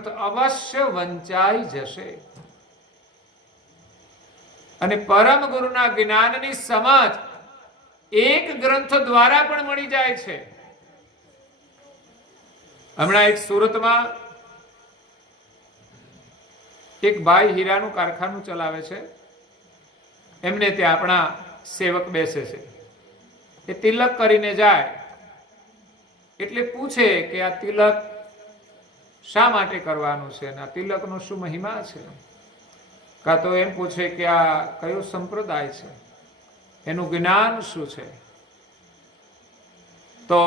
ગ્રંથ અવશ્ય વંચાઈ જશે. અને પરમ ગુરુના જ્ઞાનની સમજ એક ગ્રંથ દ્વારા પણ મળી જાય છે. હમણાં એક સુરતમાં એક ભાઈ હીરાનું કારખાનું ચલાવે છે. એમને ત્યાં આપણા સેવક બેસે છે. એ તિલક કરીને જાય એટલે પૂછે કે આ તિલક શા માટે કરવાનું છે અને આ તિલકનો શું મહિમા છે. કાં તો એમ પૂછે કે આ કયો સંપ્રદાય છે, એનું જ્ઞાન શું છે. તો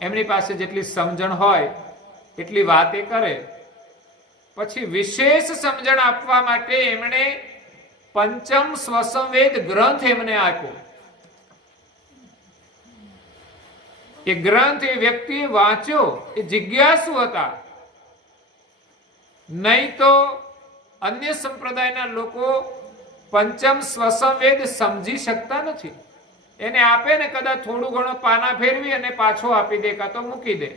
એમની પાસે જેટલી સમજણ હોય એટલી વાત એ કરે. પછી વિશેષ સમજણ આપવા માટે એમણે પંચમ સ્વસંવેદ ગ્રંથ એમને આપ્યો. એ ગ્રંથ એ વ્યક્તિએ વાંચ્યો, એ જિજ્ઞાસુ હતા. નહીં તો અન્ય સંપ્રદાયના લોકો પંચમ સ્વસંવેદ સમજી શકતા નથી. એને આપે ને કદાચ થોડું ઘણું પાના ફેરવી અને પાછો આપી દે કાં તો મૂકી દે.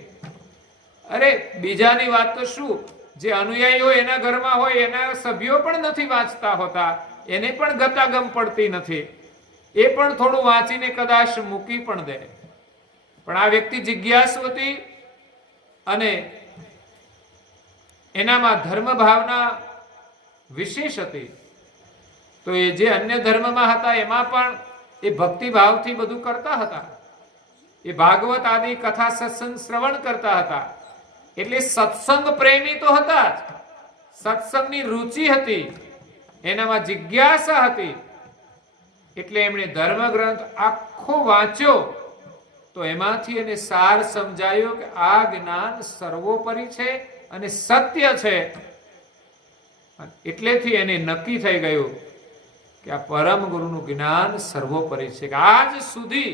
અરે બીજાની વાત તો શું, જે અનુયાયીઓ એના ઘરમાં હોય એના સભ્યો પણ નથી વાંચતા હોતા, એને પણ ગતાગમ પડતી નથી. એ પણ થોડું વાંચીને કદાચ મૂકી પણ દે. પણ આ વ્યક્તિ જિજ્ઞાસુ હતી અને એનામાં ધર્મ ભાવના વિશેષ હતી. તો એ જે અન્ય ધર્મમાં હતા એમાં પણ એ ભક્તિ ભાવથી બધું કરતા હતા. એ ભાગવત આદિ કથા સત્સંગ શ્રવણ કરતા હતા. એટલે સત્સંગ પ્રેમી તો હતા જ, સત્સંગની રુચિ હતી, એનામાં જિજ્ઞાસા હતી. એટલે એમણે ધર્મ ગ્રંથ આખો વાંચ્યો તો એમાંથી એને સાર સમજાયો કે આ જ્ઞાન સર્વોપરી છે અને સત્ય છે. એટલેથી એને નક્કી થઈ ગયું કે આ પરમ ગુરુનું જ્ઞાન સર્વોપરી છે. કે આજ સુધી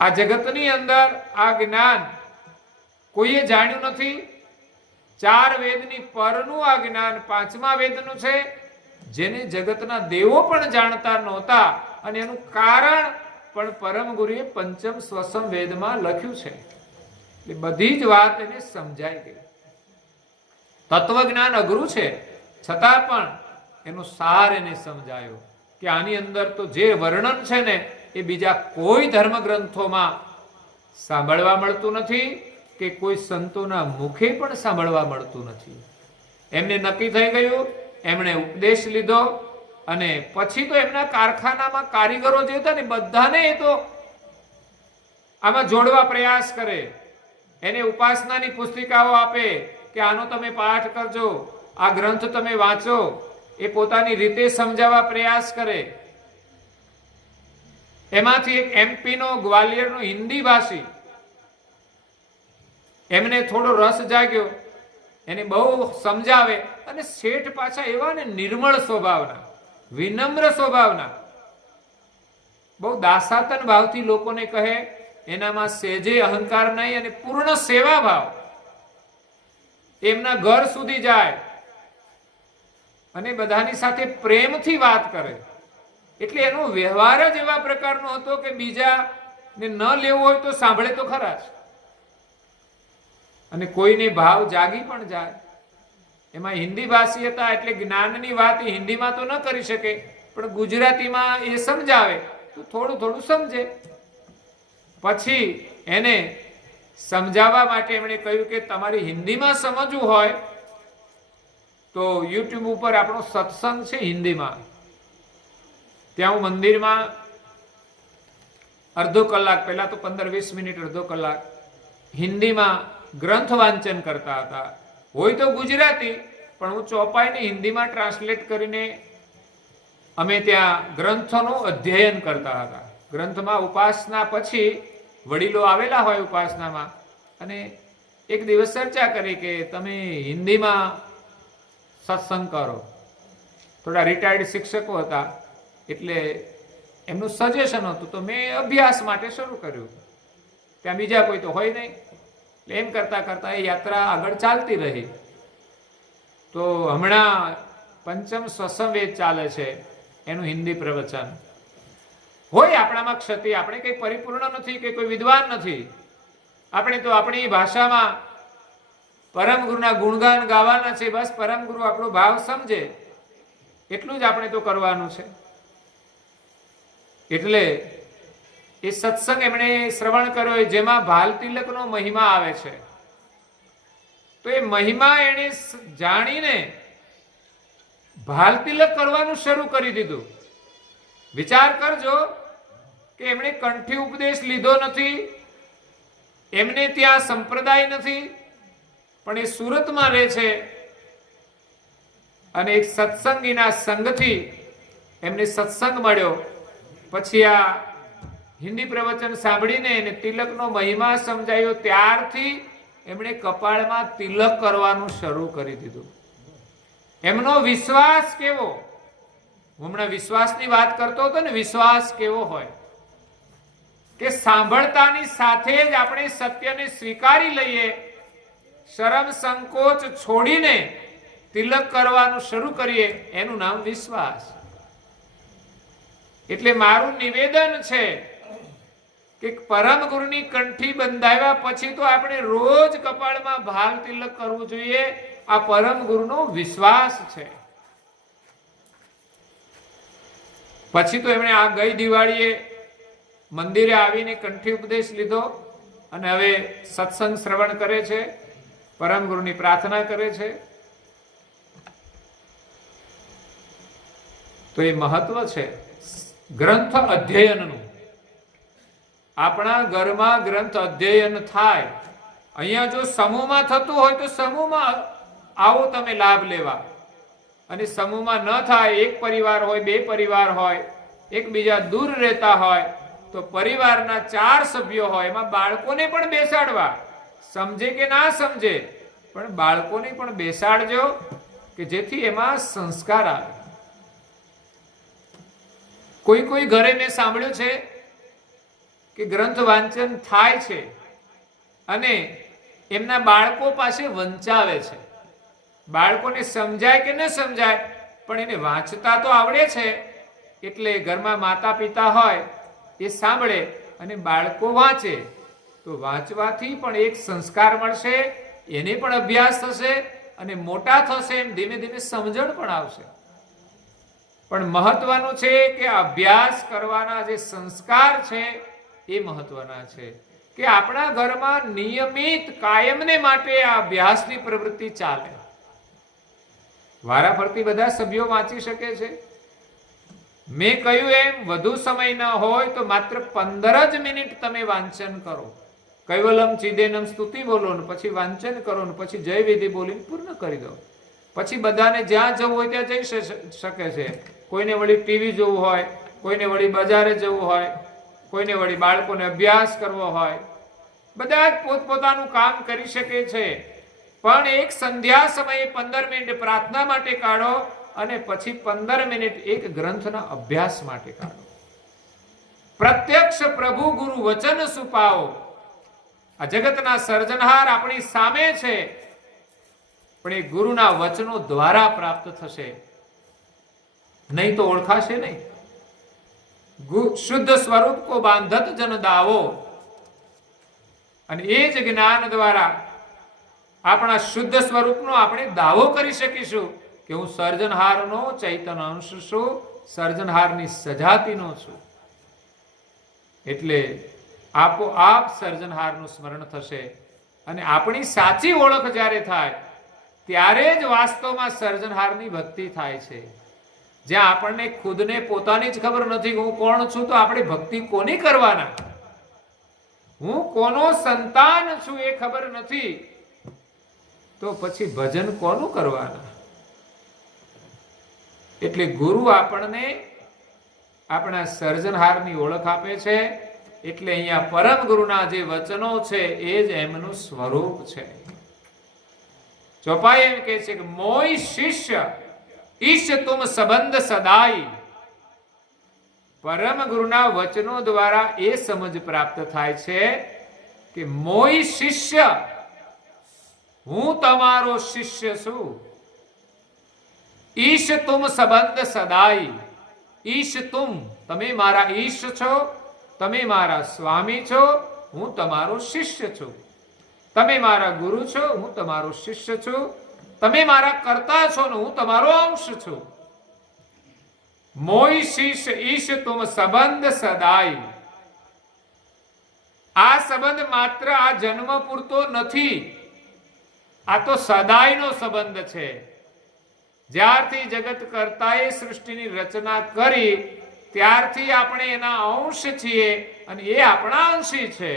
આ જગતની અંદર આ જ્ઞાન કોઈએ જાણ્યું નથી. 4 વેદની પરનું આ જ્ઞાન 5મા વેદનું છે, જેને જગતના દેવો પણ જાણતા નહોતા. અને એનું કારણ પણ પરમ ગુરુએ પંચમ સ્વસમ વેદમાં લખ્યું છે. એટલે બધી જ વાત એને સમજાઈ ગઈ. તત્વજ્ઞાન અઘરું છે, છતાં પણ એનો સાર એને સમજાયો કે આની અંદર તો જે વર્ણન છે ને એ બીજા કોઈ ધર્મ ગ્રંથોમાં સાંભળવા મળતું નથી કે કોઈ સંતોના મુખે પણ સાંભળવા મળતું નથી. એમને નક્કી થઈ ગયું, એમણે ઉપદેશ લીધો અને પછી તો એમના કારખાનામાં કારીગરો જે હતા ને બધાને એ તો આમાં જોડવા પ્રયાસ કરે. એને ઉપાસનાની પુસ્તિકાઓ આપે કે આનો તમે પાઠ કરજો, આ ગ્રંથ તમે વાંચો. એ પોતાની રીતે સમજાવવા પ્રયાસ કરે. એમાંથી એક MP નો ગ્વાલિયરનો હિન્દી ભાષી, એમને થોડો રસ જાગ્યો, એને બહુ સમજાવે. અને શેઠ પાછા એવા ને નિર્મળ સ્વભાવના, વિનમ્ર સ્વભાવના, બહુ દાસાતન ભાવથી લોકોને કહે. એનામાં સેજે અહંકાર નહીં અને પૂર્ણ સેવા ભાવ. એમના ઘર સુધી જાય અને બધાની સાથે પ્રેમથી વાત કરે. એટલે એનો વ્યવહાર જ એવા પ્રકારનો હતો કે બીજાને ન લેવું હોય તો સાંભળે તો ખરા જ. અને કોઈને ભાવ જાગી પણ જાય. એમાં હિન્દી ભાષી હતા એટલે જ્ઞાનની વાત એ હિન્દીમાં તો ન કરી શકે, પણ ગુજરાતીમાં એ સમજાવે તો થોડું થોડું સમજે. પછી એને સમજાવવા માટે એમણે કહ્યું કે તમારે હિન્દીમાં સમજવું હોય તો YouTube ઉપર આપણો સત્સંગ છે હિન્દીમાં, ત્યાં હું મંદિરમાં અડધો કલાક, પહેલા તો 15-20 મિનિટ, અડધો કલાક હિન્દીમાં ગ્રંથ વાંચન કરતા હતા. હોય તો ગુજરાતી, પણ હું ચોપાઈને હિન્દીમાં ટ્રાન્સલેટ કરીને અમે ત્યાં ગ્રંથોનું અધ્યયન કરતા હતા. ગ્રંથમાં ઉપાસના પછી વડીલો આવેલા હોય ઉપાસનામાં, અને એક દિવસ ચર્ચા કરી કે તમે હિન્દીમાં સત્સંગ કરો. થોડા રિટાયર્ડ શિક્ષકો હતા એટલે એમનું સજેશન હતું, તો મેં અભ્યાસ માટે શરૂ કર્યું. ત્યાં બીજા કોઈ તો હોય નહીં, એટલે એમ કરતા કરતા એ યાત્રા આગળ ચાલતી રહી. તો હમણાં પંચમ સ્વસંવેદ ચાલે છે, એનું હિન્દી પ્રવચન હોય. આપણામાં ક્ષતિ, આપણે કઈ પરિપૂર્ણ નથી કે કોઈ વિદ્વાન નથી. આપણે તો આપણી ભાષામાં પરમ ગુરુના ગુણગાન ગાવાના છે, બસ પરમ ગુરુ આપણો ભાવ સમજે એટલું જ આપણે તો કરવાનું છે. એટલે એ સત્સંગ એમણે શ્રવણ કર્યો જેમાં ભાલ તિલકનો મહિમા આવે છે. તો એ મહિમા એને જાણીને ભાલ તિલક કરવાનું શરૂ કરી દીધું. વિચાર કરજો કે એમણે કંઠી ઉપદેશ લીધો નથી, એમને ત્યાં સંપ્રદાય નથી, પણ એ સુરતમાં રહે છે અને એક સત્સંગીના સંગથી એમને સત્સંગ મળ્યો. પછી આ હિન્દી પ્રવચન સાંભળીને એને તિલકનો મહિમા સમજાયો. ત્યારથી એમણે કપાળમાં તિલક કરવાનું શરૂ કરી દીધું. એમનો વિશ્વાસ કેવો, હું હમણાં વિશ્વાસની વાત કરતો હતો ને, વિશ્વાસ કેવો હોય કે સાંભળતાની સાથે જ આપણે સત્યને સ્વીકારી લઈએ, શરમ સંકોચ છોડીને તિલક કરવાનું શરૂ કરીએ, એનું નામ વિશ્વાસ. એટલે મારું નિવેદન છે કે પરમ ગુરુની કંઠી બંધાવ્યા પછી તો આપણે રોજ કપાળમાં ભાલ તિલક કરવું જોઈએ. આ પરમ ગુરુનો વિશ્વાસ છે. પછી તો એમણે આ ગઈ દિવાળીએ મંદિરે આવીને કંઠી ઉપદેશ લીધો અને હવે સત્સંગ શ્રવણ કરે છે, પરમ ગુરુની પ્રાર્થના કરે છે. તો એ મહત્વ છે ગ્રંથ અધ્યયનનું. આપણા ઘરમાં ગ્રંથ અધ્યયન થાય. અહીંયા જો સમૂહમાં થતું હોય તો સમૂહમાં આવો તમે લાભ લેવા, અને સમૂહમાં ન થાય, એક પરિવાર હોય, બે પરિવાર હોય, એકબીજા દૂર રહેતા હોય, તો પરિવારના 4 સભ્યો હોય, એમાં બાળકોને પણ બેસાડવા. સમજે કે ના સમજે, પણ બાળકોને પણ બેસાડજો કે જેથી એમાં સંસ્કાર આવે. કોઈ કોઈ ઘરે મેં સાંભળ્યું છે કે ગ્રંથ વાંચન થાય છે અને એમના બાળકો પાસે વંચાવે છે. બાળકોને સમજાય કે ન સમજાય, પણ એને વાંચતા તો આવડે છે. એટલે ઘરમાં માતા પિતા હોય એ સાંભળે અને બાળકો વાંચે, તો વાંચવાથી પણ એક સંસ્કાર મળશે, એને પણ અભ્યાસ થશે અને મોટા થશે એમ ધીમે ધીમે સમજણ પણ આવશે. પણ મહત્વનું છે કે અભ્યાસ કરવાના જે સંસ્કાર છે એ મહત્વના છે કે આપણા ઘરમાં નિયમિત કાયમને માટે આ અભ્યાસની પ્રવૃત્તિ ચાલે. વારાફરતી બધા સભ્યો વાંચી શકે છે. મેં કહ્યું એમ વધુ સમય ન હોય તો માત્ર 15 જ મિનિટ તમે વાંચન કરો. કૈવલમ ચિદેનમ સ્તુતિ બોલો ને પછી વાંચન કરો ને પછી જય વિધિ બોલીને પૂર્ણ કરી દો. પછી બધાને જ્યાં જવું હોય ત્યાં જઈ શકે છે. કોઈને વળી ટીવી જોવું હોય, કોઈને વળી બજારે જવું હોય, કોઈને વળી બાળકોને અભ્યાસ કરવો હોય, બધા જ પોતપોતાનું કામ કરી શકે છે. પણ એક સંધ્યા સમયે 15 મિનિટ પ્રાર્થના માટે કાઢો અને પછી 15 મિનિટ એક ગ્રંથના અભ્યાસ માટે કાઢો. પ્રત્યક્ષ પ્રભુ ગુરુ વચન સુપાઓ. આ જગતના સર્જનહાર આપણી સામે છે, પણ એ ગુરુના વચનો દ્વારા પ્રાપ્ત થશે, નહીં તો ઓળખાશે નહીં. શુદ્ધ સ્વરૂપ કો બાંધત જન દાવો. અને એ જ જ્ઞાન દ્વારા આપણા શુદ્ધ સ્વરૂપનો આપણે દાવો કરી શકીશું કે હું સર્જનહારનો ચૈતન્ય અંશ છું, સર્જનહારની સજાતિનો છું. એટલે આપોઆપ સર્જનહારનું સ્મરણ થશે અને આપણી સાચી ઓળખ જ્યારે થાય ત્યારે જ વાસ્તવમાં સર્જનહારની ભક્તિ થાય છે. જ્યાં આપણને ખુદને પોતાની જ ખબર નથી હું કોણ છું, તો આપણે ભક્તિ કોની કરવાના? હું કોનો સંતાન છું એ ખબર નથી, તો પછી ભજન કોનું કરવાના? એટલે ગુરુ આપણને આપણા સર્જનહારની ઓળખ આપે છે. એટલે અહીંયા પરમ ગુરુના જે વચનો છે એ જ એમનું સ્વરૂપ છે. ચોપાઈ એમ કહે છે કે મોય શિષ્ય ઈશ તુમ સંબંધ સદાઈ. પરમ ગુરુના વચનો દ્વારા એ સમજ પ્રાપ્ત થાય છે કે મોય શિષ્ય, હું તમારો શિષ્ય છું. ઈશ તુમ સંબંધ સદાઈ. ઈશ તુમ, તમે મારા ઈશ છો, તમે મારા સ્વામી છો, હું તમારો શિષ્ય છું. તમે મારા ગુરુ છો, હું તમારો શિષ્ય છું. તમે મારા કર્તા છો ને હું તમારો અંશ છું. મોઈ શીશ ઈશ તુમ સંબંધ સદાય. આ સંબંધ માત્ર આ જન્મ પૂરતો નથી, આ તો સદાયનો સંબંધ છે. જ્યારથી જગત કર્તાએ સૃષ્ટિની રચના કરી ત્યારથી આપણે એના અંશ છીએ અને એ આપણા અંશી છે.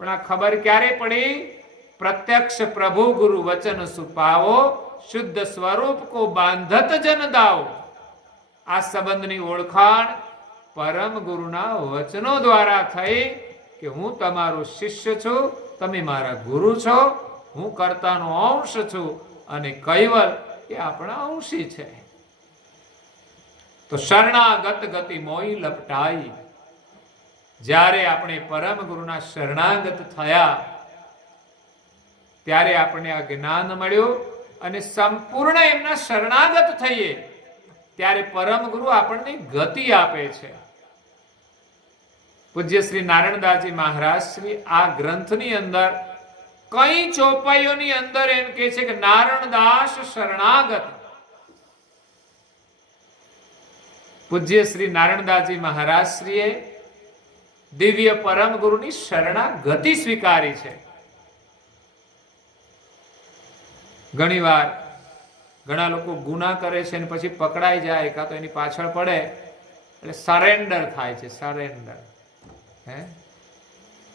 પણ આ ખબર ક્યારે પડી? પ્રત્યક્ષ પ્રભુ ગુરુ વચન સુપાવો, શુદ્ધ સ્વરૂપ કો બાંધત જન દાઓ. આ સંબંધની ઓળખાણ પરમ ગુરુના વચનો દ્વારા થઈ કે હું તમારો શિષ્ય છું, તમે મારા ગુરુ છો, હું કર્તાનો અંશ છું અને કૈવલ એ આપણા અંશી છે. તો શરણાગત ગતિ મોઈ લપટાઈ. જ્યારે આપણે પરમ ગુરુના શરણાગત થયા ત્યારે આપણે આ જ્ઞાન મળ્યું અને સંપૂર્ણ એમના શરણાગત થઈએ ત્યારે પરમ ગુરુ આપણને ગતિ આપે છે. પૂજ્ય શ્રી નારાયણદાસજી મહારાજ શ્રી આ ગ્રંથની અંદર કઈ ચોપાઈઓની અંદર એમ કહે છે કે નારાયણદાસ શરણાગત. પૂજ્ય શ્રી નારાયણદાસજી મહારાજ શ્રીએ દિવ્ય પરમ ગુરુની શરણાગતિ સ્વીકારી છે. ઘણી વાર ઘણા લોકો ગુના કરે છે અને પછી પકડાઈ જાય કાં તો એની પાછળ પડે એટલે સરેન્ડર થાય છે. સરેન્ડર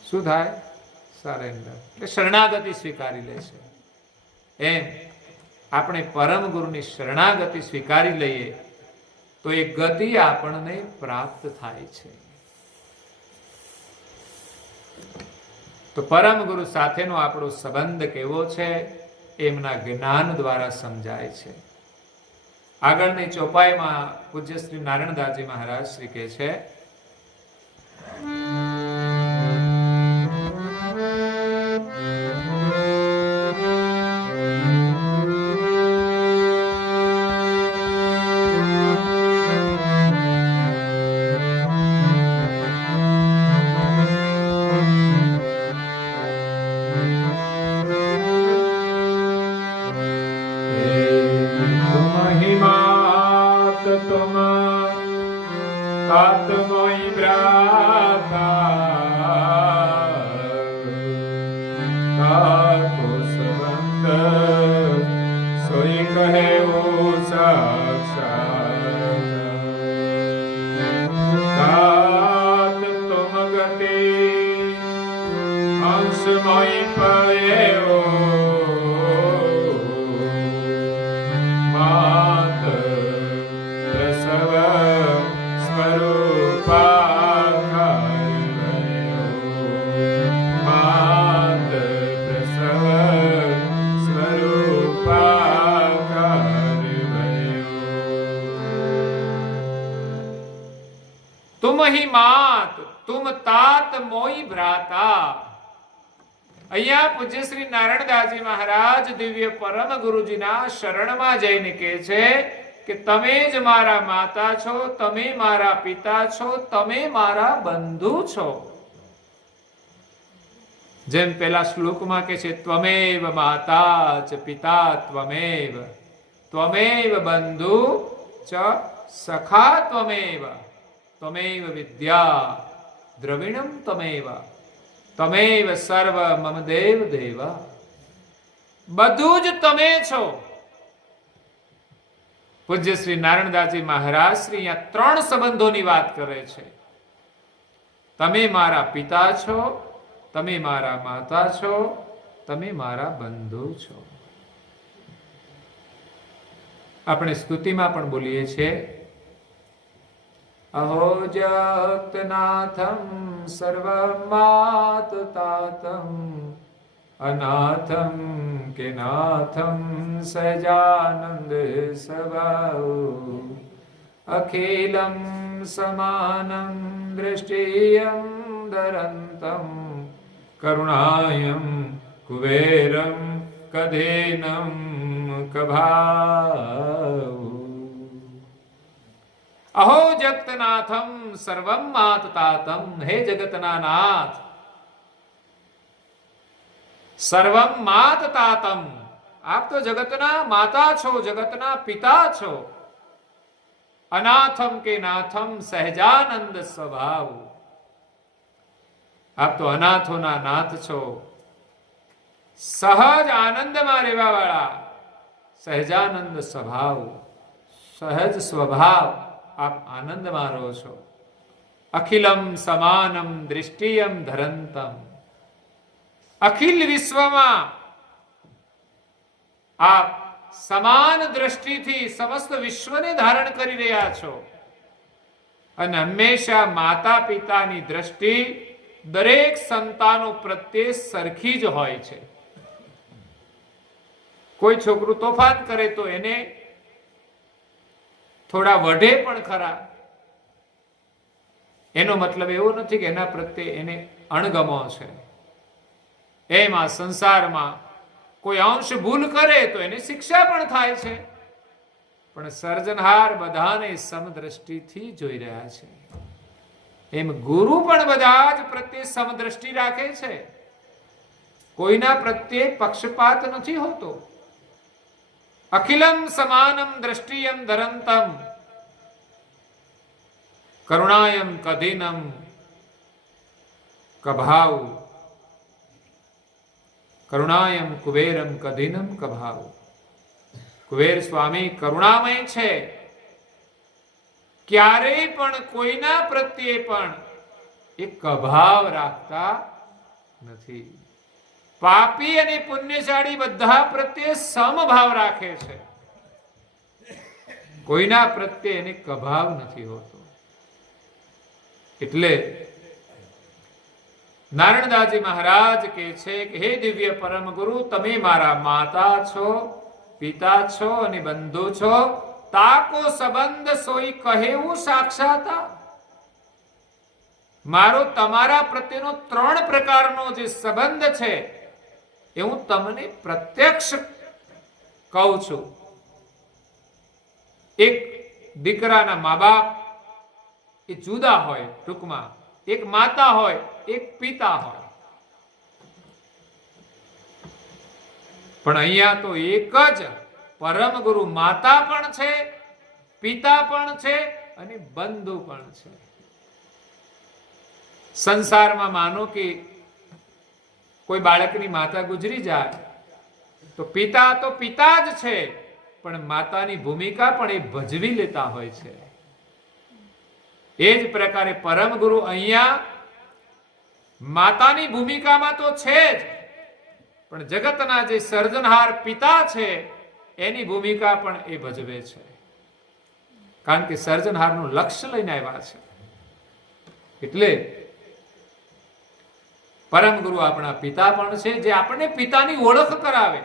શું થાય? સરેન્ડર એટલે શરણાગતિ સ્વીકારી લે છે. એમ આપણે પરમ ગુરુની શરણાગતિ સ્વીકારી લઈએ તો એ ગતિ આપણને પ્રાપ્ત થાય છે. તો પરમ ગુરુ સાથેનો આપણો સંબંધ કેવો છે એમના જ્ઞાન દ્વારા સમજાય છે. આગળની ચોપાઈમાં પૂજ્ય શ્રી નારાયણદાસજી મહારાજ શ્રી કહે છે અહીંયા પૂજ્ય શ્રી નારાયણદાસજી મહારાજ દિવ્ય પરમ ગુરુજીના શરણમાં જઈને કહે છે કે તમે જ મારા માતા છો, તમે મારા પિતા છો, તમે મારા બંધુ છો. જેમ પેલા શ્લોકમાં કે છે ત્વમેવ માતા ચ પિતા ત્વમેવ, ત્વમેવ બંધુ ચ સખા ત્વમેવ, ત્વમેવ વિદ્યા દ્રવિણમ ત્વમેવ, તમેવ સર્વ મમ દેવ દેવ. બધું જ તમે છો. પૂજ્ય શ્રી નારાયણદાસજી મહારાજ શ્રી અહીંયા ત્રણ સંબંધોની વાત કરે છે. તમે મારા પિતા છો, તમે મારા માતા છો, તમે મારા બંધુ છો. આપણે સ્તુતિમાં પણ બોલીએ છીએ અહો જગતનાથમ સર્વમાતતાતમ અનાથમ કે નાથમ સજાનંદ સવાઉ અખિલમ સમાનમ દૃષ્ટિયમ દરંતમ કરુણાયમ કુબેરમ કધેનમ કભાઉ. અહો જગતનાથમ સર્વમ માતતાતમ. હે જગતના નાથ, સર્વમ માત તાતમ, આપ તો જગતના માતા છો, જગતના પિતા છો. અનાથમ કે નાથમ સહજાનંદ સ્વભાવ, આપ તો અનાથોના નાથ છો, સહજ આનંદમાં રહેવા વાળા, સહજાનંદ સ્વભાવ, સહજ સ્વભાવ, આપ આનંદમાં રહો છો. અખિલમ સમાનમ દૃષ્ટિયમ ધરંતમ, અખિલ વિશ્વમાં આપ સમાન દ્રષ્ટિથી સમસ્ત વિશ્વને ધારણ કરી રહ્યા છો. અને હંમેશા માતા પિતાની દ્રષ્ટિ દરેક સંતાનો પ્રત્યે સરખી જ હોય છે. કોઈ છોકરું તોફાન કરે તો એને થોડા વઢે પણ ખરા. એનો મતલબ એવો નથી કે એના પ્રત્યે એને અણગમો છે. એમાં સંસારમાં કોઈ અંશ ભૂલ કરે તો એને શિક્ષા પણ થાય છે, પણ સર્જનહાર બધાને સમદ્રષ્ટિથી જોઈ રહ્યા છે. એમ ગુરુ પણ બધા જ પ્રત્યે સમદ્રષ્ટિ રાખે છે, કોઈના પ્રત્યે પક્ષપાત નથી હોતો. અખિલમ સમાનમ દ્રષ્ટિયમ ધરંતમ, કરુણાયમ કધિનમ કભાવ, કરુણાયમ કુબેરમ કધિનમ કભાવ. કુબેર સ્વામી કરુણામય છે, ક્યારેય પણ કોઈના પ્રત્યે પણ એક કભાવ રાખતા નથી. પાપી અને પુણ્યશાળી બધા પ્રત્યે સમભાવ રાખે છે, કોઈના પ્રત્યે એને કભાવ નથી હોતો. એટલે નારણદાસજી મહારાજ કહે છે કે હે દિવ્ય પરમ ગુરુ, તમે મારા માતા છો, પિતા છો અને બંધુ છો. તાકો સંબંધ સોઈ કહેવું સાક્ષાતા. મારો તમારા પ્રત્યેનો 3 પ્રકારનો જે સંબંધ છે એ હું તમને પ્રત્યક્ષ કહું છું. એક દીકરાના મા બાપ એ જુદા હોય, ટૂંકમાં એક માતા હોય, એક પિતા હોય, પણ અહીંયા તો એક જ પરમ ગુરુ માતા પણ છે, પિતા પણ છે અને બંધુ પણ છે. સંસારમાં માનો કે કોઈ બાળકની માતા ગુજરી જાય તો પિતા જ છે, પણ માતાની ભૂમિકા પણ એ ભજવી લેતા હોય છે. એ જ પ્રકારે પરમ ગુરુ અહીંયા માતાની ભૂમિકામાં તો છે જ, પણ જગતના જે સર્જનહાર પિતા છે એની ભૂમિકા પણ એ ભજવે છે. કારણ કે સર્જનહારનું લક્ષ્ય લઈને આવ્યા છે. એટલે પરમ ગુરુ આપણા પિતા પણ છે, જે આપણને પિતાની ઓળખ કરાવે.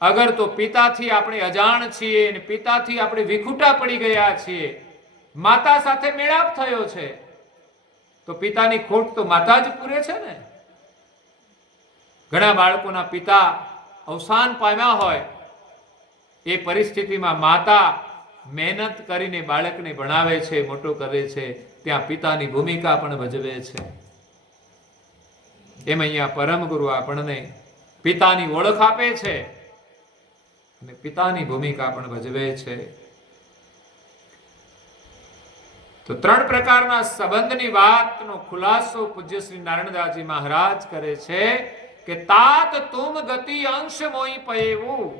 અગર તો પિતાથી આપણે અજાણ છીએ અને પિતાથી આપણે વિખૂટા પડી ગયા છીએ, માતા સાથે મેળાપ થયો છે, તો પિતાની ખોટ તો માતા જ પૂરે છે ને. ઘણા બાળકોના પિતા અવસાન પામ્યા હોય, એ પરિસ્થિતિમાં માતા મહેનત કરીને બાળકને ભણાવે છે, મોટો કરે છે, ત્યાં પિતાની ભૂમિકા પણ ભજવે છે. એમ અહીંયા પરમ ગુરુ આપણને પિતાની ઓળખ આપે છે અને પિતાની ભૂમિકા પણ ભજવે છે. તો 3 પ્રકારના સંબંધની વાતનો ખુલાસો પૂજ્ય શ્રી નારાયણદાસજી મહારાજ કરે છે કે તાત તુમ ગતિ અંશ મોઈ પયેવું.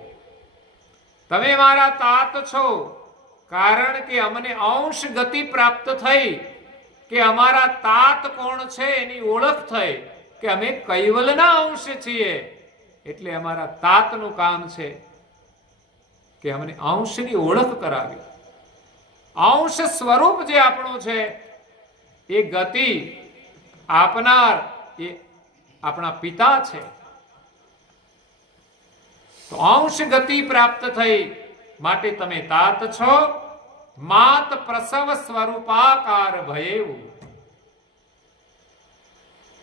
તમે મારા તાત છો, કારણ કે અમને અંશ ગતિ પ્રાપ્ત થઈ, કે અમારા તાત કોણ છે એની ઓળખ થઈ, કે અમે કૈવલના અંશ છીએ. એટલે અમારા તાતનું કામ છે કે અમને અંશની ઓળખ કરાવી. અંશ સ્વરૂપ જે આપણું છે એ ગતિ આપનાર એ આપણા પિતા છે. તો અંશ ગતિ પ્રાપ્ત થઈ માટે તમે તાત છો. માત પ્રસવ સ્વરૂપાકાર ભયેવું.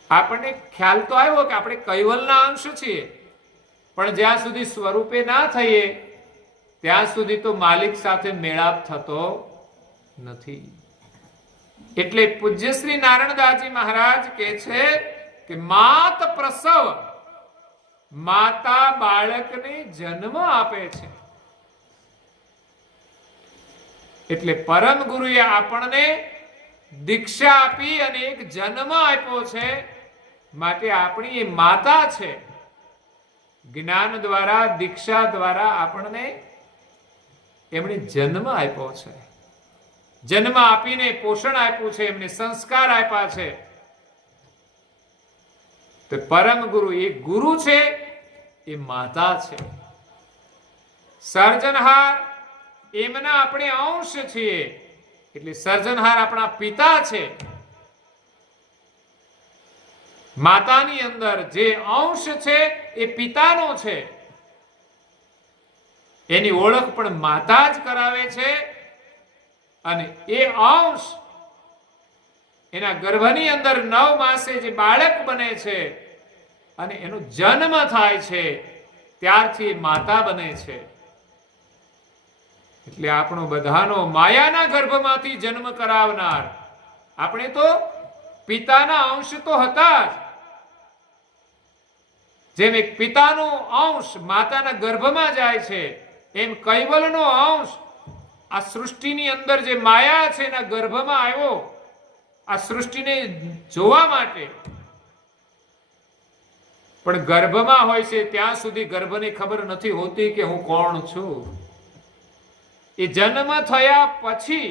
આપણને ખ્યાલ તો આવ્યો કે આપણે કૈવલના અંશ છીએ, પણ જ્યાં સુધી સ્વરૂપે ના થઈએ ત્યાં સુધી તો માલિક સાથે મેળાપ થતો નથી. એટલે પૂજ્ય શ્રી નારાયણદાસજી મહારાજ કહે છે કે માત પ્રસવ, માતા બાળકને જન્મ આપે છે. એટલે પરમ ગુરુએ આપણને દીક્ષા આપી અને એક જન્મ આપ્યો છે, માટે આપણી એ માતા છે. જ્ઞાન દ્વારા, દીક્ષા દ્વારા આપણને એમણે જન્મ આપ્યો છે. જન્મ આપીને પોષણ આપ્યું છે, એમને સંસ્કાર આપ્યા છે. તો પરમ ગુરુ એ ગુરુ છે, એ માતા છે. સર્જનહાર એમના આપણે અંશ છીએ, એટલે સર્જનહાર આપણા પિતા છે. માતાની અંદર જે અંશ છે એ પિતાનો છે. એની ઓળખ પણ માતા જ કરાવે છે. અને એ અંશ એના ગર્ભની અંદર 9 માસે જે બાળક બને છે અને એનો જન્મ થાય છે, ત્યારથી માતા બને છે. એટલે આપણો બધાનો માયાના ગર્ભમાંથી જન્મ કરાવનાર, આપણે તો પિતાના અંશ તો હતા જ. જેમ એક પિતાનો અંશ માતાના ગર્ભમાં જાય છે, એમ કૈવલનો અંશ આ સૃષ્ટિની અંદર જે માયા છે એના ગર્ભમાં આવ્યો, આ સૃષ્ટિને જોવા માટે. પણ ગર્ભમાં હોય છે ત્યાં સુધી ગર્ભને ખબર નથી હોતી કે હું કોણ છું. એ જન્મ થયા પછી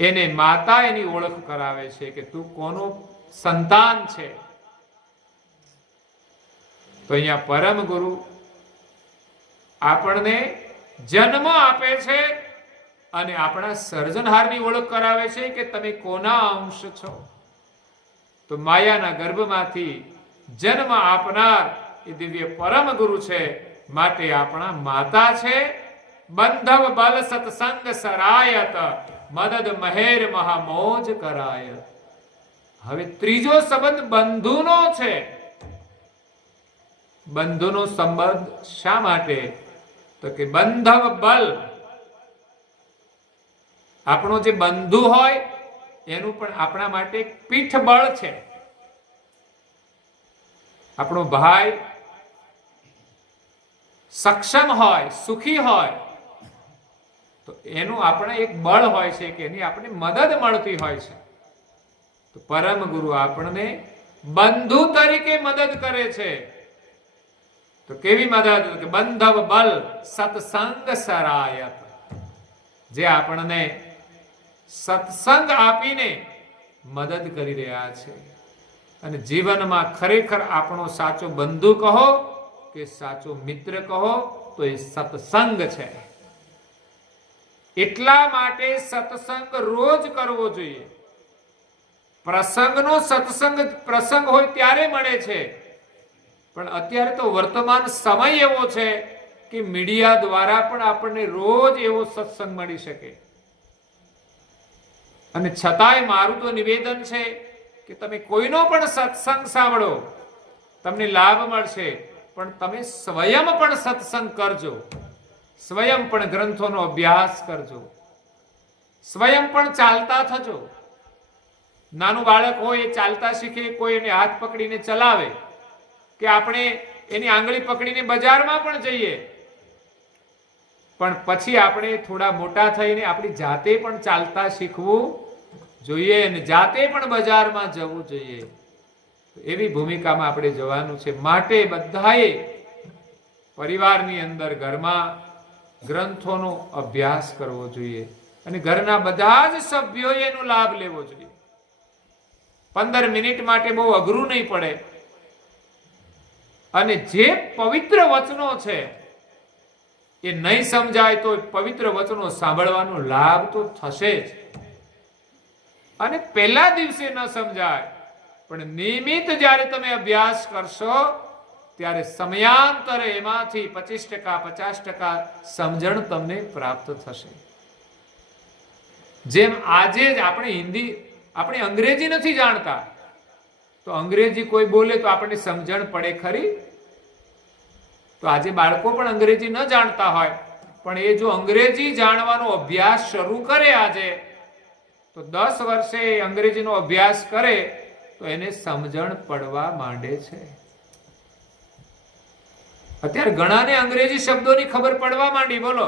એને માતા એની ઓળખ કરાવે છે કે તું કોનો સંતાન છે. તો અહીંયા પરમ ગુરુ આપણને જન્મ આપે છે અને આપણા સર્જનહારની ઓળખ કરાવે છે કે તમે કોના અંશ છો. તો માયાના ગર્ભમાંથી જન્મ આપનાર એ દિવ્ય પરમ ગુરુ છે, માટે આપણા માતા છે. બંધવ બલ સત્સંગ સરાયત, મદદ મહેર મહામોજ કરાય. હવે ત્રીજો સંબંધ બંધુનો છે. બંધુનો સંબંધ શા માટે? તો કે બંધવ બલ, આપણો જે બંધુ હોય એનું પણ આપણા માટે પીઠ બળ છે. આપણો ભાઈ સક્ષમ હોય, સુખી હોય, તો એનું આપણે એક બળ હોય છે કે એની આપણે મદદ મળતી હોય છે. તો પરમ ગુરુ આપણને બંધુ તરીકે મદદ કરે છે. તો કેવી મદદ? કે બંધવ બલ સત્સંગ સરાયત, જે આપણને સત્સંગ આપીને મદદ કરી રહ્યા છે. અને જીવનમાં ખરેખર આપણો સાચો બંધુ કહો કે સાચો મિત્ર કહો તો એ સત્સંગ છે. એટલા માટે સત્સંગ રોજ કરવો જોઈએ. પ્રસંગનો સત્સંગ પ્રસંગ હોય ત્યારે મળે છે, પણ અત્યારે તો વર્તમાન સમય એવો છે કે મીડિયા દ્વારા પણ આપણને રોજ એવો સત્સંગ મળી શકે. અને છતાંય મારું તો નિવેદન છે કે તમે કોઈનો પણ સત્સંગ સાંભળો, તમને લાભ મળશે, પણ તમે સ્વયં પણ સત્સંગ કરજો. સ્વયં પણ ગ્રંથોનો અભ્યાસ કરજો. સ્વયં પણ ચાલતા થજો. નાનું બાળક હોય એ ચાલતા શીખે, કોઈ એને હાથ પકડીને ચલાવે, કે આપણે એની આંગળી પકડીને બજારમાં પણ જઈએ, પણ પછી આપણે થોડા મોટા થઈને આપણી જાતે પણ ચાલતા શીખવું જોઈએ અને જાતે પણ બજારમાં જવું જોઈએ. એવી ભૂમિકામાં આપણે જવાનું છે. માટે બધાએ પરિવારની અંદર, ઘરમાં ગ્રંથોનો અભ્યાસ કરવો જોઈએ અને ઘરના બધા જ સભ્યોએ એનો લાભ લેવો જોઈએ. 15 મિનિટ માટે બહુ અઘરું નહીં પડે. અને જે પવિત્ર વચનો છે એ નહીં સમજાય તો પવિત્ર વચનો સાંભળવાનો લાભ તો થશે જ. અને પહેલા દિવસે ન સમજાય, પણ નિયમિત જ્યારે તમે અભ્યાસ કરશો ત્યારે સમયાંતરે એમાંથી 25% 50% સમજણ તમને પ્રાપ્ત થશે. જેમ આજે જ આપણે અંગ્રેજી નથી જાણતા, તો અંગ્રેજી કોઈ બોલે તો આપણને સમજણ પડે ખરી? તો આજે બાળકો પણ અંગ્રેજી ન જાણતા હોય, પણ એ જો અંગ્રેજી જાણવાનો અભ્યાસ શરૂ કરે આજે, તો 10 વર્ષે અંગ્રેજીનો અભ્યાસ કરે તો એને સમજણ પડવા માંડે છે. અત્યારે ઘણાને અંગ્રેજી શબ્દોની ખબર પડવા માંડી. બોલો,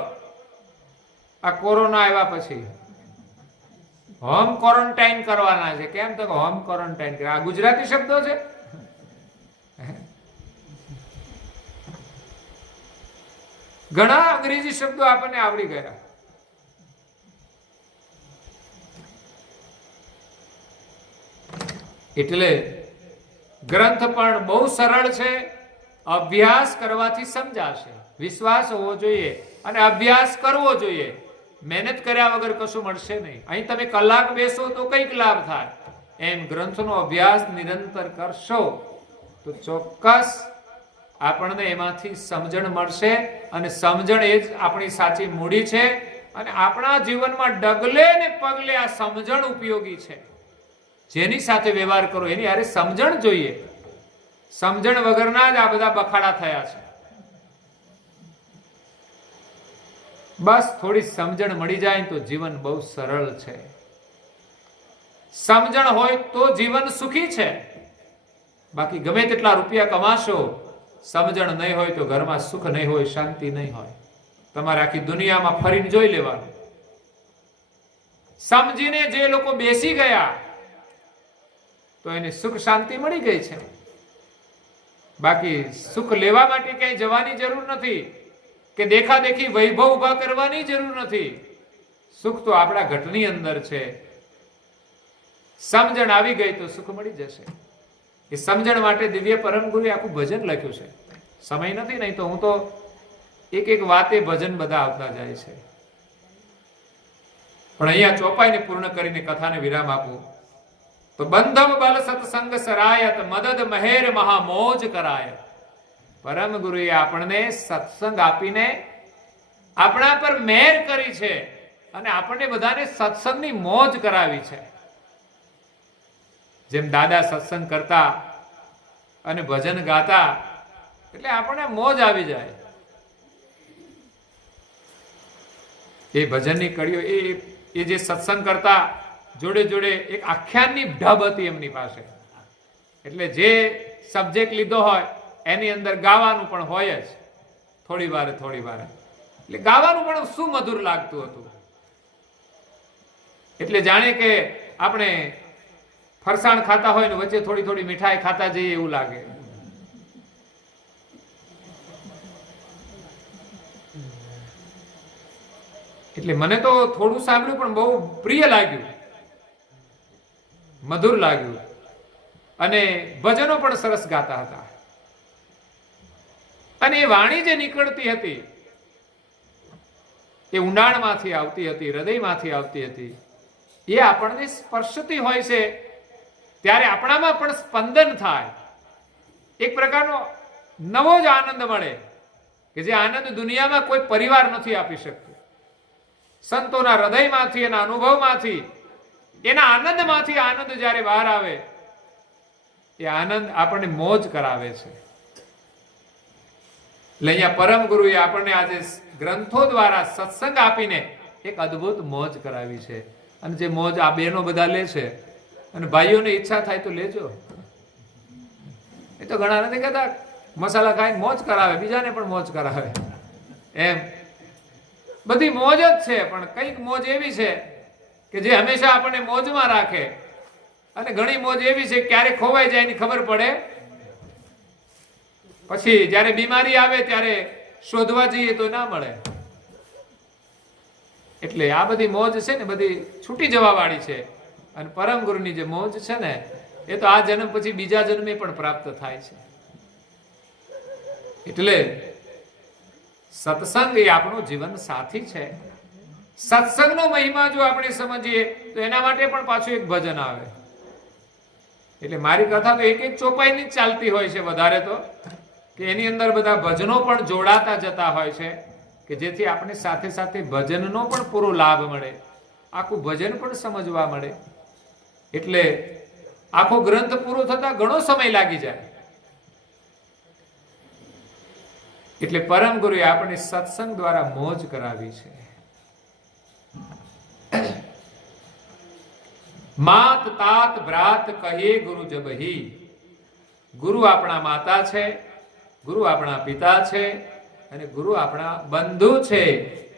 આ કોરોના આવ્યા પછી હોમ ક્વોરન્ટાઇન કરવાના છે. કેમ તો હોમ ક્વોરન્ટાઇન કરે, આ ગુજરાતી શબ્દો છે. ઘણા અંગ્રેજી શબ્દો આપણને આવડી ગયા. એટલે ગ્રંથ પણ બહુ સરળ છે. અભ્યાસ કરવાથી સમજાશે. વિશ્વાસ હોવો જોઈએ અને અભ્યાસ કરવો જોઈએ. મહેનત કર્યા વગર કશું મળશે નહીં. અહીં તમે કલાક બેસો તો કઈક લાભ થાય. એમ ગ્રંથનો અભ્યાસ નિરંતર કરશો તો ચોક્કસ આપણને એમાંથી સમજણ મળશે. અને સમજણ એ જ આપણી સાચી મૂડી છે. અને આપણા જીવનમાં ડગલે ને પગલે આ સમજણ ઉપયોગી છે. જેની સાથે વ્યવહાર કરો એની હારે સમજણ જોઈએ. સમજણ વગરના જ આ બધા બખાડા થયા છે. બસ થોડી સમજણ મળી જાય તો જીવન બહુ સરળ છે. સમજણ હોય તો જીવન સુખી છે. બાકી ગમે તેટલા રૂપિયા કમાશો, સમજણ નહીં હોય તો ઘરમાં સુખ નહીં હોય, શાંતિ નહીં હોય. તમારે આખી દુનિયામાં ફરીને જોઈ લેવાનું. સમજીને જે લોકો બેસી ગયા તો એને સુખ શાંતિ મળી ગઈ છે. બાકી સુખ લેવા માટે ક્યાંય જવાની જરૂર નથી કે દેખાદેખી વૈભવ ઉભા કરવાની જરૂર નથી. સુખ તો આપણા ઘટની અંદર છે. સમજણ આવી ગઈ તો સુખ મળી જશે. એ સમજણ માટે દિવ્ય પરમ ગુરુએ આખું ભજન લખ્યું છે. સમય નથી, નહીં તો હું તો એક એક વાતે ભજન બધા આવતા જાય છે. પણ અહીંયા ચોપાઈને પૂર્ણ કરીને કથાને વિરામ આપું તો બંધમ બલ સત્સંગ સરાયત મદદ મહેર મહામોજ કરાયત. પરમ ગુરુએ આપણને સત્સંગ આપીને આપણા પર મહેર કરી છે અને આપણને બધાને સત્સંગની મોજ કરાવી છે. જેમ દાદા સત્સંગ કરતા અને ભજન ગાતા એટલે આપણને મોજ આવી જાય. એ ભજનની કડીઓ એ જે સત્સંગ કરતા જોડે જોડે એક આખ્યાનની ઢબ હતી એમની પાસે. એટલે જે સબ્જેક્ટ લીધો હોય એની અંદર ગાવાનું પણ હોય જ. થોડી વારે એટલે ગાવાનું પણ શું મધુર લાગતું હતું. એટલે જાણે કે આપણે ફરસાણ ખાતા હોય ને વચ્ચે થોડી થોડી મીઠાઈ ખાતા જઈએ એવું લાગે. એટલે મને તો થોડું સાંભળ્યું પણ બહુ પ્રિય લાગ્યું, મધુર લાગ્યું. અને ભજનો પણ સરસ ગાતા હતા. અને એ વાણી જે નીકળતી હતી એ ઊંડાણમાંથી આવતી હતી, હૃદયમાંથી આવતી હતી. એ આપણને સ્પર્શતી હોય છે ત્યારે આપણામાં પણ સ્પંદન થાય. એક પ્રકારનો નવો જ આનંદ મળે કે જે આનંદ દુનિયામાં કોઈ પરિવાર નથી આપી શકતો. સંતોના હૃદયમાંથી, એના અનુભવમાંથી, એના આનંદમાંથી આનંદ જ્યારે બહાર આવે એ આનંદ આપણને મોજ કરાવે છે. એટલે અહીંયા પરમ ગુરુએ આપણને આજે ગ્રંથો દ્વારા સત્સંગ આપીને એક અદ્ભુત મોજ કરાવી છે. અને જે મોજ આ બહેનો બધા લે છે અને ભાઈઓને ઈચ્છા થાય તો લેજો. એ તો ઘણા નથી કહેતા મસાલા ખાઈને મોજ કરાવે, બીજાને પણ મોજ કરાવે. એમ બધી મોજ જ છે, પણ કઈક મોજ એવી છે કે જે હંમેશા આપણને મોજમાં રાખે. અને ઘણી મોજ એવી છે ક્યારે ખોવાઈ જાય એની ખબર પડે. પછી જયારે બીમારી આવે ત્યારે શોધવા જઈએ તો ના મળે. એટલે આ બધી મોજ છે ને બધી છૂટી જવા વાળી છે. અને પરમ ગુરુની જે મોજ છે ને એ તો આ જન્મ પછી બીજા જન્મે પણ પ્રાપ્ત થાય છે. એટલે સત્સંગ એ આપણું જીવન સાથી છે. સત્સંગનો મહિમા જો આપણે સમજીએ તો એના માટે પણ પાછું એક ભજન આવે. એટલે મારી કથા તો એક એક ચોપાઈની જ ચાલતી હોય છે વધારે તો, કે એની અંદર બધા ભજનો પણ જોડાતા જતા હોય છે કે જેથી આપણે સાથે સાથે ભજનનો પણ પૂરો લાભ મળે, આખું ભજન પણ સમજવા મળે. એટલે આખો ગ્રંથ પૂરો થતા ઘણો સમય લાગી જાય. એટલે પરમ ગુરુએ આપણે સત્સંગ દ્વારા મોજ કરાવી છે. માત તાત ભ્રાત કહે ગુરુ જબહી. ગુરુ આપણા માતા છે, ગુરુ આપણા પિતા છે, અને ગુરુ આપણા બંધુ છે.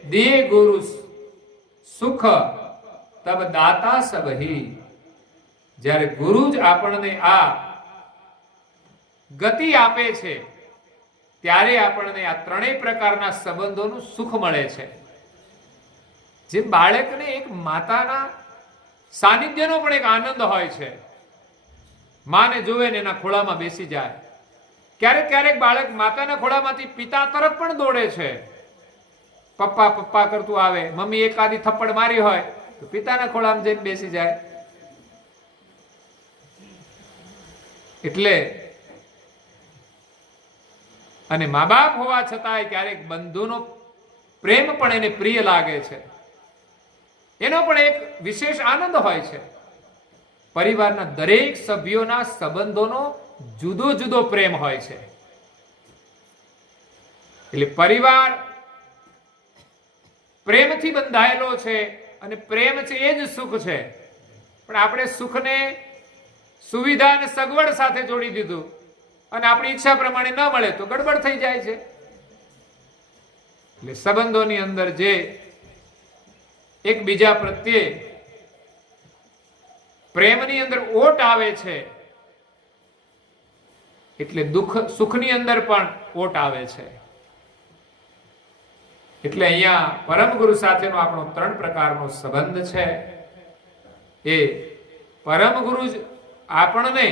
દે ગુરુ સુખ તબ દાતા સબહી. જ્યારે ગુરુ જ આપણને આ ગતિ આપે છે ત્યારે આપણને આ ત્રણેય પ્રકારના સંબંધોનું સુખ મળે છે. જે બાળકને એક માતાના સાનિધ્યનો પણ એક આનંદ હોય છે. માને જોવે ને એના ખોળામાં બેસી જાય. ક્યારેક ક્યારેક બાળક માતાના ખોળામાંથી પિતા તરફ પણ દોડે છે. પપ્પા પપ્પા કરતું આવે, મમ્મી એકાદી થપ્પડ મારી હોય તો પિતાના ખોળામાં જઈને બેસી જાય. એટલે અને મા બાપ હોવા છતાંય ક્યારેક બંધુનો પ્રેમ પણ એને પ્રિય લાગે છે. એનો પણ એક વિશેષ આનંદ હોય છે. પરિવારના દરેક સભ્યોના સંબંધોનો જુદો જુદો પ્રેમ હોય છે. એટલે પરિવાર પ્રેમથી બંધાયેલો છે અને પ્રેમ છે એ જ સુખ છે. પણ આપણે સુખને સુવિધા અને સગવડ સાથે જોડી દીધું અને આપણી ઈચ્છા પ્રમાણે ન મળે તો ગડબડ થઈ જાય છે. એટલે સંબંધોની અંદર જે એકબીજા પ્રત્યે પ્રેમની અંદર ઓટ આવે છે એટલે સુખની અંદર પણ ઓટ આવે છે. એટલે અહીંયા પરમ ગુરુ સાથેનો આપણો 3 પ્રકારનો સંબંધ છે. એ પરમ ગુરુ જ આપણને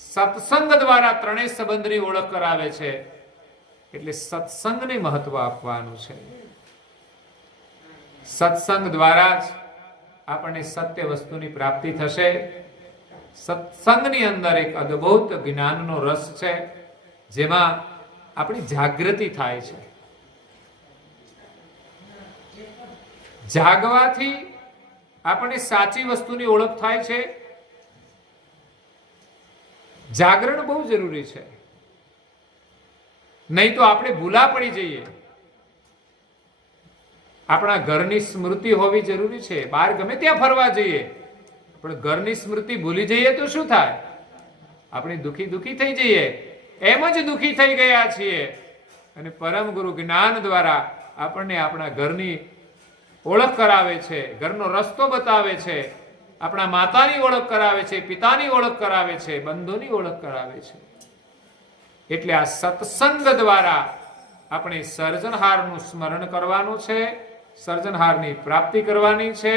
સત્સંગ દ્વારા ત્રણેય સંબંધની ઓળખ કરાવે છે. એટલે સત્સંગને મહત્વ આપવાનું છે. સત્સંગ દ્વારા જ આપણને સત્ય વસ્તુની પ્રાપ્તિ થશે. સત્સંગની અંદર એક અદ્ભુત જ્ઞાનનો રસ છે, જેમાં આપણી જાગૃતિ થાય છે. જાગવાથી આપણને સાચી વસ્તુની ઓળખ થાય છે. જાગરણ બહુ જરૂરી છે, નહીં તો આપણે ભૂલા પડી જઈએ. આપણા ઘરની સ્મૃતિ હોવી જરૂરી છે. બહાર ગમે ત્યાં ફરવા જઈએ પણ ઘરની સ્મૃતિ ભૂલી જઈએ તો શું થાય? આપણે દુખી થઈ જઈએ. એમ જ દુખી થઈ ગયા છીએ. અને પરમ ગુરુ જ્ઞાન દ્વારા આપણને આપણા ઘરની ઓળખ કરાવે છે, ઘરનો રસ્તો બતાવે છે, આપણા માતાની ઓળખ કરાવે છે, પિતાની ઓળખ કરાવે છે, બંધુની ઓળખ કરાવે છે. એટલે આ સત્સંગ દ્વારા આપણે સર્જનહારનું સ્મરણ કરવાનું છે, સર્જનહારની પ્રાપ્તિ કરવાની છે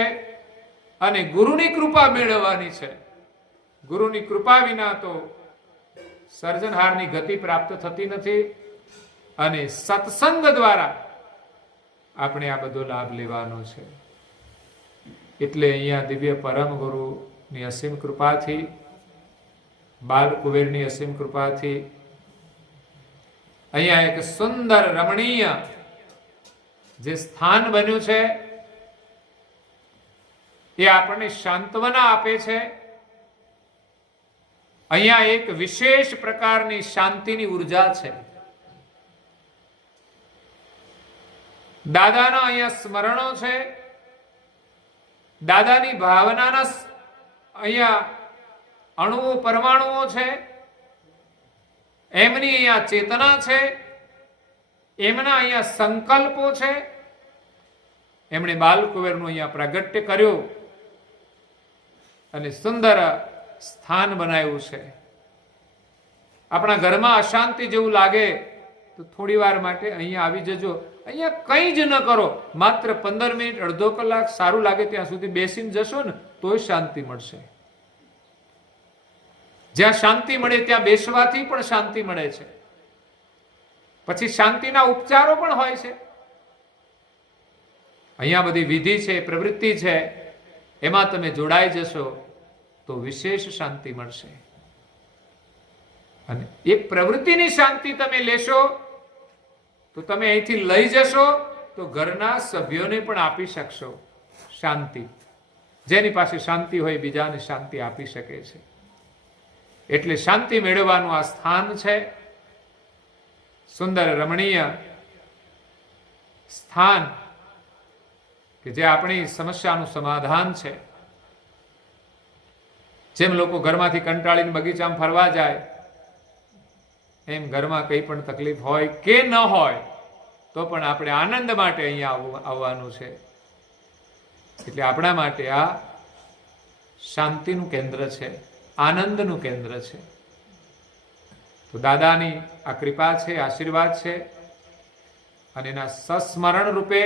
અને ગુરુની કૃપા મેળવવાની છે. ગુરુની કૃપા વિના તો સર્જનહારની ગતિ પ્રાપ્ત થતી નથી. અને સત્સંગ દ્વારા આપણે આ બધો લાભ લેવાનો છે. એટલે અહીંયા દિવ્ય પરમ ગુરુની અસીમ કૃપાથી, બાલ કુબેરની અસીમ કૃપાથી અહીંયા એક સુંદર રમણીય જે સ્થાન બન્યું છે એ આપણને સાંત્વના આપે છે. અહીંયા એક વિશેષ પ્રકારની શાંતિની ઉર્જા છે. દાદાના અહીંયા સ્મરણો છે, દાદાની ભાવનાના અહીંયા અણુઓ પરમાણુઓ છે, એમની અહીંયા ચેતના છે, એમના અહીંયા સંકલ્પો છે. એમણે બાલકુબેરનું અહીંયા પ્રાગટ્ય કર્યું અને સુંદર સ્થાન બનાવ્યું છે. આપણા ઘરમાં અશાંતિ જેવું લાગે તો થોડી વાર માટે અહીંયા આવી જજો. અહીંયા કંઈ જ ન કરો, માત્ર 15 મિનિટ, અડધો કલાક સારું લાગે ત્યાં સુધી બેસીને જશો ને તોય શાંતિ મળશે. જ્યાં શાંતિ મળે ત્યાં બેસવાથી પણ શાંતિ મળે છે. પછી શાંતિના ઉપચારો પણ હોય છે. અહીંયા બધી વિધિ છે, પ્રવૃત્તિ છે, એમાં તમે જોડાઈ જશો તો વિશેષ શાંતિ મળશે. અને એ પ્રવૃત્તિની શાંતિ તમે લેશો તો તમે અહીંથી લઈ જશો તો ઘરના સભ્યોને પણ આપી શકશો શાંતિ. જેની પાસે શાંતિ હોય બીજાને શાંતિ આપી શકે છે. એટલે શાંતિ મેળવવાનું આ સ્થાન છે. સુંદર રમણીય સ્થાન કે જે આપણી સમસ્યાનું સમાધાન છે. જેમ લોકો ઘરમાંથી કંટાળીને બગીચામાં ફરવા જાય, એમ ઘરમાં કંઈ પણ તકલીફ હોય કે ન હોય તો પણ આપણે આનંદ માટે અહીંયા આવવાનું છે. એટલે આપણા માટે આ શાંતિનું કેન્દ્ર છે, આનંદનું કેન્દ્ર છે. તો દાદાની આ કૃપા છે, આશીર્વાદ છે, અને એના સસ્મરણ રૂપે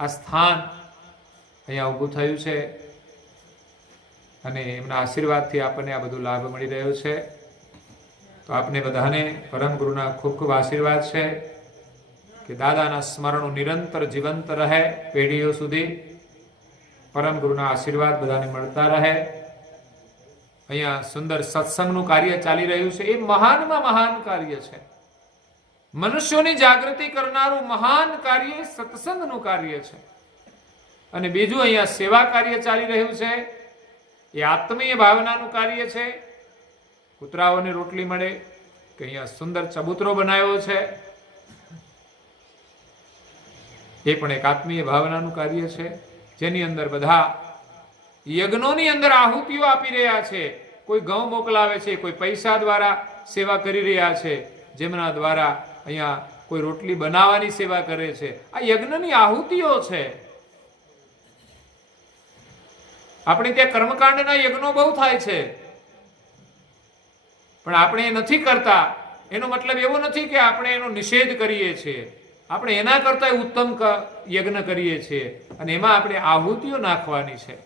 આ સ્થાન અહીંયા ઊભું થયું છે, અને એમના આશીર્વાદથી આપણને આ બધું લાભ મળી રહ્યો છે. તો આપને બધાને પરમ ગુરુના ખૂબ ખૂબ આશીર્વાદ છે કે દાદાના સ્મરણો નિરંતર જીવંત રહે, પેઢીઓ સુધી પરમ ગુરુના આશીર્વાદ બધાને મળતા રહે. અહીંયા સુંદર સત્સંગનું કાર્ય ચાલી રહ્યું છે. એ મહાનમાં મહાન કાર્ય છે. મનુષ્યોની જાગૃતિ કરનારું મહાન કાર્ય સત્સંગનું કાર્ય છે. અને બીજું અહીંયા સેવા કાર્ય ચાલી રહ્યું છે. એ આત્મીય ભાવનાનું કાર્ય છે. કૂતરાઓને રોટલી મળે કે અહીંયા સુંદર ચબૂતરો બનાવ્યો છે, એ પણ એક આત્મીય ભાવનાનું કાર્ય છે, જેની અંદર બધા યજ્ઞોની અંદર આહુતિઓ આપી રહ્યા છે. કોઈ ઘઉં મોકલાવે છે, કોઈ પૈસા દ્વારા સેવા કરી રહ્યા છે, જેમના દ્વારા અહીંયા કોઈ રોટલી બનાવવાની સેવા કરે છે. આ યજ્ઞની આહુતિઓ છે. આપણે ત્યાં કર્મકાંડના યજ્ઞો બહુ થાય છે, પણ આપણે એ નથી કરતા. એનો મતલબ એવો નથી કે આપણે એનો નિષેધ કરીએ છીએ. આપણે એના કરતા ઉત્તમ યજ્ઞ કરીએ છીએ, અને એમાં આપણે આહુતિઓ નાખવાની છે.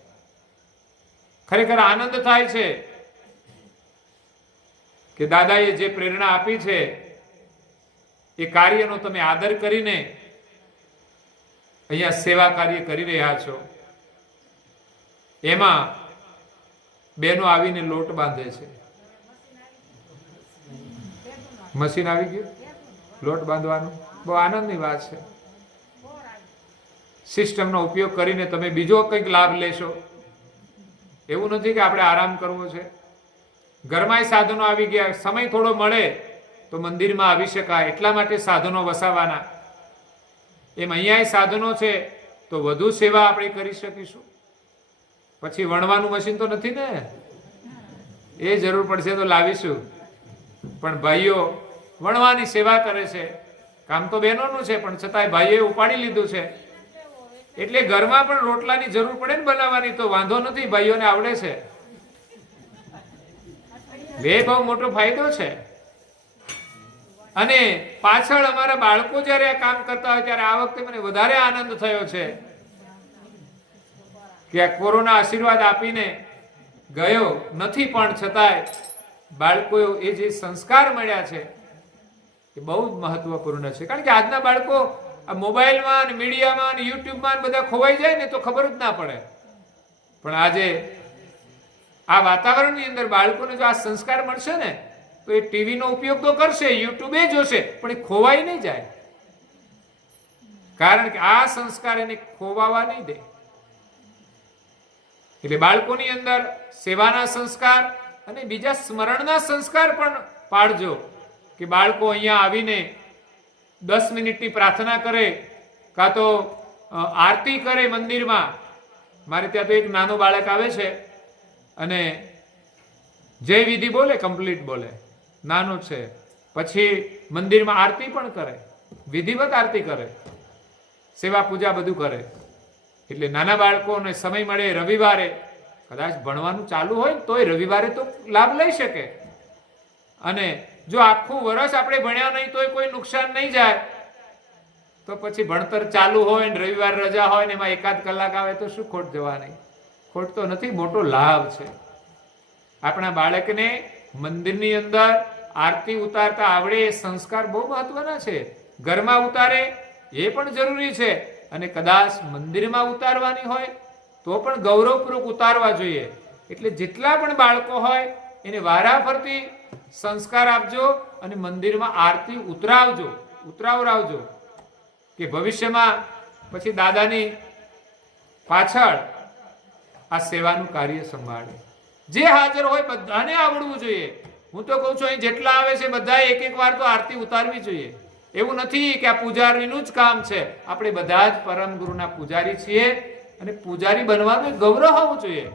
ખરેખર આનંદ થાય છે કે દાદાએ જે પ્રેરણા આપી છે એ કાર્યનો તમે આદર કરીને અહીંયા સેવા કાર્ય કરી રહ્યા છો. એમાં બહેનો આવીને લોટ બાંધે છે. મશીન આવી ગયું લોટ બાંધવાનું, બહુ આનંદની વાત છે. સિસ્ટમનો ઉપયોગ કરીને તમે બીજો કંઈક લાભ લેશો. એવું નથી કે આપણે આરામ કરવો છે. ઘરમાં સાધનો આવી ગયા, સમય થોડો મળે તો મંદિરમાં આવી શકાય, એટલા માટે સાધનો વસાવાના. એમ અહીંયા સાધનો છે તો વધુ સેવા આપણે કરી શકીશું. પછી વણવાનું મશીન તો નથી ને, એ જરૂર પડશે તો લાવીશું. પણ ભાઈઓ વણવાની સેવા કરે છે. કામ તો બહેનોનું છે, પણ છતાંય ભાઈઓએ ઉપાડી લીધું છે. એટલે ઘરમાં પણ રોટલાની જરૂર પડે ને બનાવવાની, તો વાંધો નથી, ભાઈઓને આવડે છે. બે બહુ મોટો ફાયદો છે. અને પાછળ અમારા બાળકો જયારે આ કામ કરતા હોય ત્યારે આ વખતે મને વધારે આનંદ થયો છે કે આ કોરોના આશીર્વાદ આપીને ગયો નથી, પણ છતાંય બાળકો એ જે સંસ્કાર મળ્યા છે એ બહુ જ મહત્વપૂર્ણ છે. કારણ કે આજના બાળકો આ મોબાઈલમાં અને મીડિયામાં અને યુટ્યુબમાં બધા ખોવાઈ જાય ને તો ખબર જ ના પડે. પણ આજે આ વાતાવરણની અંદર બાળકોને જો આ સંસ્કાર મળશે ને તો એ ટીવીનો ઉપયોગ તો કરશે, યુટ્યુબે જોશે, પણ એ ખોવાઈ નહીં જાય. કારણ કે આ સંસ્કાર એને ખોવાવા નહીં દે. એટલે બાળકોની અંદર સેવાના સંસ્કાર અને બીજા સ્મરણના સંસ્કાર પણ પાડજો. કે બાળકો અહીંયા આવીને 10 મિનિટની પ્રાર્થના કરે, કાં તો આરતી કરે મંદિરમાં. મારે ત્યાં તો એક નાનો બાળક આવે છે અને જય વિધિ બોલે, કમ્પ્લીટ બોલે, નાનો છે. પછી મંદિરમાં આરતી પણ કરે, વિધિવત આરતી કરે, સેવા પૂજા બધું કરે. એટલે નાના બાળકોને સમય મળે રવિવારે, કદાચ ભણવાનું ચાલુ હોય તોય રવિવારે તો લાભ લઈ શકે. અને જો આખું વર્ષ આપણે ભણ્યા નહીં તોય કોઈ નુકસાન નહીં જાય, તો પછી ભણતર ચાલુ હોય ને રવિવાર રજા હોય ને એમાં એકાદ કલાક આવે તો શું ખોટ જવાની? ખોટ તો નથી, મોટો લાભ છે. આપણા બાળકને મંદિરની અંદર આરતી ઉતારતા આવડે એ સંસ્કાર બહુ મહત્વના છે. ઘરમાં ઉતારે એ પણ જરૂરી છે, અને કદાચ મંદિરમાં ઉતારવાની હોય તો પણ ગૌરવપૂર્વક ઉતારવા જોઈએ. એટલે જેટલા પણ બાળકો હોય એને વારાફરતી સંસ્કાર આપજો અને મંદિરમાં આરતી ઉતરાવરાવજો, કે ભવિષ્યમાં પછી દાદાની પાછળ આ સેવાનું કાર્ય સંભાળે. જે હાજર હોય બધાને આવડવું જોઈએ. હું તો કહું છું અહીં જેટલા આવે છે બધા એક વાર તો આરતી ઉતારવી જોઈએ. એવું નથી કે આ પૂજારીનું જ કામ છે. આપણે બધા જ પરમ ગુરુના પૂજારી છીએ, અને પૂજારી બનવાનું ગૌરવ હોવું જોઈએ.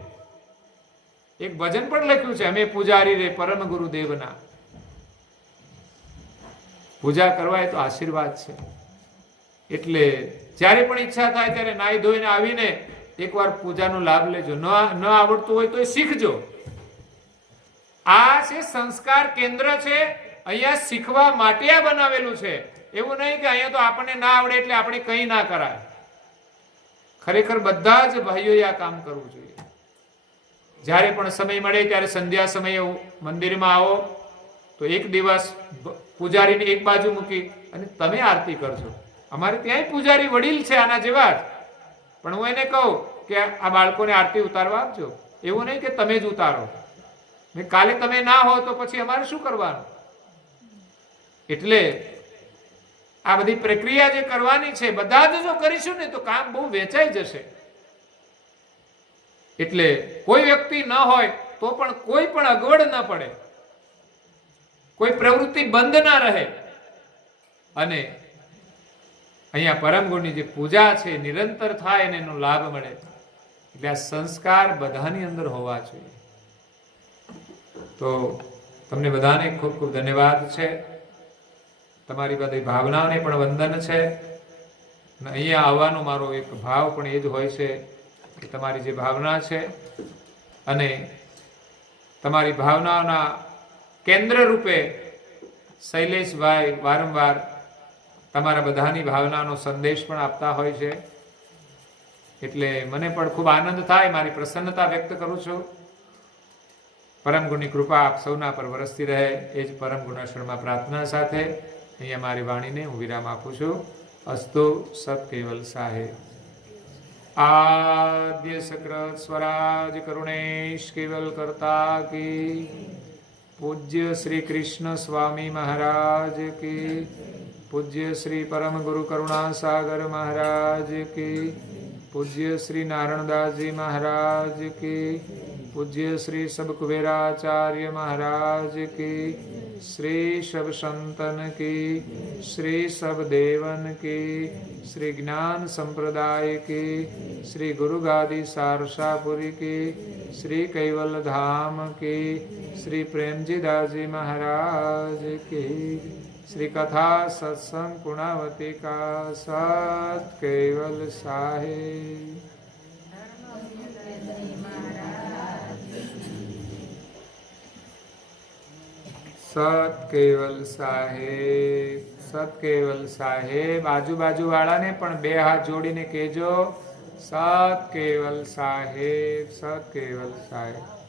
એક ભજન પણ લખ્યું છે, અમે પૂજારી રે પરમ ગુરુદેવના. પૂજા કરવા એ તો આશીર્વાદ છે. એટલે જ્યારે પણ ઈચ્છા થાય ત્યારે નાહી ધોઈને આવીને એકવાર પૂજાનો લાભ લેજો. ન આવડતું હોય તો એ શીખજો. આ છે સંસ્કાર કેન્દ્ર છે. અહીંયા શીખવા માટે આ બનાવેલું છે. એવું નહીં કે અહીંયા તો આપણને ના આવડે એટલે આપણે કંઈ ના કરાય. ખરેખર બધા જ ભાઈઓએ આ કામ કરવું જોઈએ. જ્યારે પણ સમય મળે ત્યારે સંધ્યા સમયે મંદિરમાં આવો તો એક દિવસ પૂજારીને એક બાજુ મૂકી અને તમે આરતી કરજો. અમારે ત્યાંય પૂજારી વડીલ છે આના જેવા જ, પણ હું એને કહું કે આ બાળકોને આરતી ઉતારવા આપજો. એવું નહીં કે તમે જ ઉતારો, ને કાલે તમે ના હો તો પછી અમારે શું કરવાનું? એટલે આ બધી પ્રક્રિયા જે કરવાની છે બધા જ જો કરીશું ને તો કામ બહુ વેચાઈ જશે. એટલે કોઈ વ્યક્તિ ન હોય તો પણ કોઈ પણ અગવડ ન પડે, કોઈ પ્રવૃત્તિ બંધ ના રહે. અને અહીંયા પરમ ગુણની જે પૂજા છે નિરંતર થાય અને એનો લાભ મળે. એટલે આ સંસ્કાર બધાની અંદર હોવા જોઈએ. તો તમને બધાને ખૂબ ખૂબ ધન્યવાદ છે. તમારી બધી ભાવનાઓને પણ વંદન છે. અને અહીંયા આવવાનો મારો એક ભાવ પણ એ જ હોય છે કે તમારી જે ભાવના છે અને તમારી ભાવનાઓના કેન્દ્ર રૂપે શૈલેષભાઈ વારંવાર તમારા બધાની ભાવનાનો સંદેશ પણ આપતા હોય છે. એટલે મને પણ ખૂબ આનંદ થાય, મારી પ્રસન્નતા વ્યક્ત કરું છું. પરમ ગુણની કૃપા આપ સૌના પર વરસતી રહે એ જ પરમ ગુણાશ્રમમાં પ્રાર્થના સાથે અહીંયા મારી વાણીને હું વિરામ આપું છું. અસ્તુ સત કેવલ સાહેબ. આદ્ય સક્રત સ્વરાજ કરુણેશ કેવલ કરતા કી. પૂજ્ય શ્રી કૃષ્ણ સ્વામી મહારાજ કી. પૂજ્ય શ્રી પરમ ગુરુ કરુણા સાગર મહારાજ કી. પૂજ્ય શ્રી નારાયણદાસજી મહારાજ કી. પૂજ્ય શ્રી સબ કુબેરાચાર્ય મહારાજ કી. श्री सब संतन की, श्री सब देवन की, श्री ज्ञान संप्रदाय की, श्री गुरु गादी सारसापुरी की, श्री कैवल धाम की, श्री प्रेमजी दासजी महाराज की, श्री कथा सत्संग पुणावती का सत केवल साहेब. सत केवल साहेब, सत केवल साहेब. आजूबाजू वाला ने पण बे हाथ जोड़ीने कहेजो सत केवल साहेब, सत केवल साहेब.